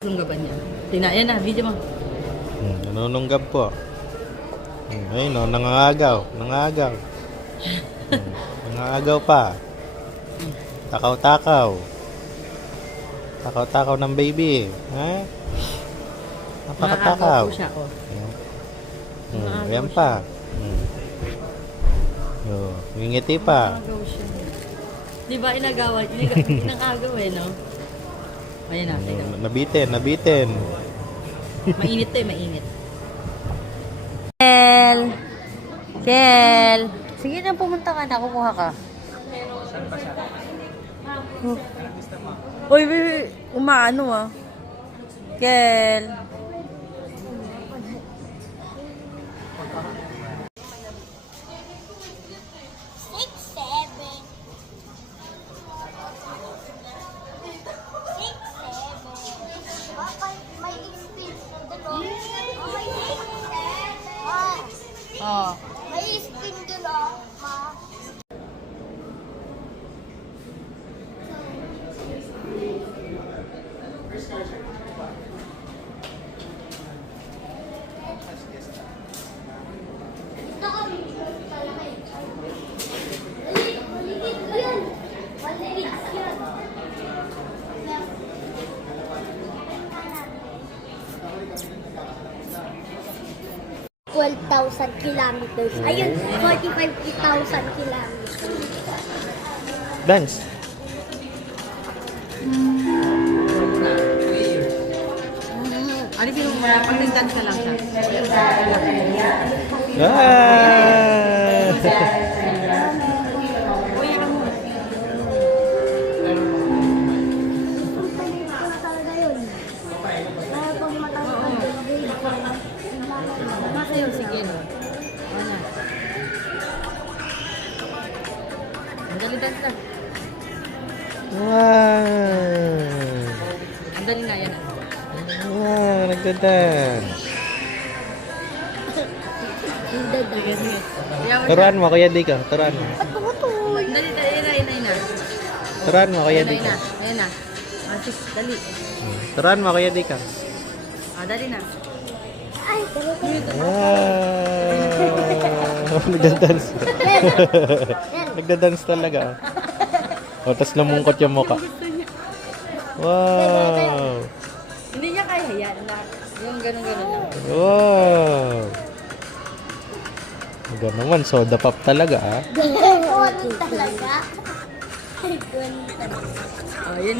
Nunggaban niya. Tingnan, yan na, video mo. Nanununggab po. Ayun o, nangangagaw. Nangangagaw. Nangangagaw pa. Takaw-takaw. Takaw-takaw ng baby. Ha? Napakatakaw. Nakakagaw po siya, oh. Ayan pa. Ngingiti pa. Nakakagaw siya. Di ba inagawan? Inangagaw eh, no? Ayan na, tingnan. Nabitin. Mainit to eh, mainit. Kel! Sige na, pumunta ka na. Kukuha ka. Uy, umaano ah. Kel! Oh. May spin doon ah, ma. $12,000 kilometers. Ayun, 45,000 kilometers. Dance. Ano sino mo na? Pag nag-dance ka lang siya. Uy, ano mo? Talaga yun. Kaya pag matanggal, Masayo, sige. Ano? Ang dali dance lang. Wow. Ang dali nga yan. Wow, nagda-dance. Sige, sige. Turuan mo, Kuya Dika. Turuan mo. Dali, dali, dali, na. Turuan mo, Kuya Ayan na, Dika. ayan na. Dali. Turuan mo, Kuya Dika. Dali na. ay, ganito. Wow. Nagda-dance. Nagda-dance talaga. O, tas lumungkot yung mukha. Wow. Hindi niya kaya yan. Yung ganun-ganun lang. Wow. Gano'n naman, soda pop talaga ah. Ganito talaga. Ay, ganito. Yun